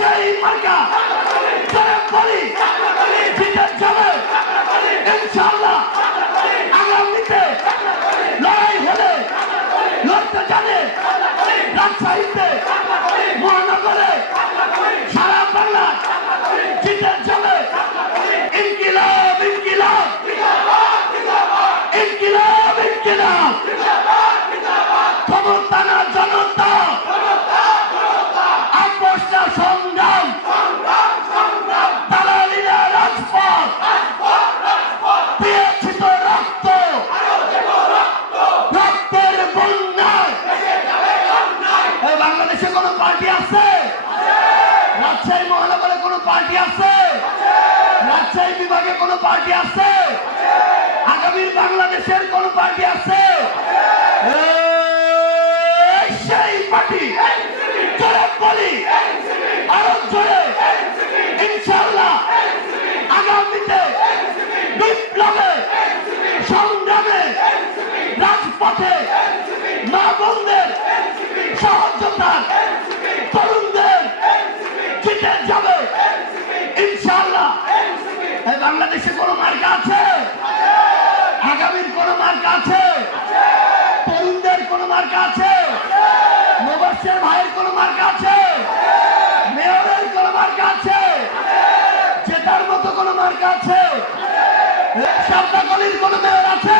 সেই মার্কা জোরে বলি জিতে যাবে ইনশাআল্লাহ। আগামীতে লড়াই হলে লড়তে জানে রাজশাহীতে, মহানগরে, সারা বাংলা জিতে যাবে। ইনকিলাব ইনকিলাব ইনকিলাব ইনকিলাব, ক্ষমতা না জনতা, আপোষ না সংগ্রাম, দালালিরা রাজপথ, দিয়েছি তো রক্ত, রক্তের বন্যায়। এই বাংলাদেশে কোন পার্টি আছে? রাজশাহী মহানগরে কোন পার্টি আছে? রাজশাহী বিভাগে কোন পার্টি আছে? আগামীর বাংলাদেশের কোন পার্টি আছে? সেই পার্টি জোরে বলি, আরো জোরে ইনশাআল্লাহ। আগামীতে বিপ্লবে, সংগ্রামে, রাজপথে মা বোনদের সহযোগিতার, তরুণদের জিতে যাবে ইনশাআল্লাহ। এই বাংলাদেশে কোন মার্কা আছে? আগামীর কোন মার্কা আছে? তরুণদের কোন মার্কা আছে? মোবাশ্বের ভাইয়ের কোন মার্কা আছে? মেয়রের কোন মার্কা আছে? জেতার মতো কোন মার্কা আছে? সাবদাগলির কোন মেয়র আছে?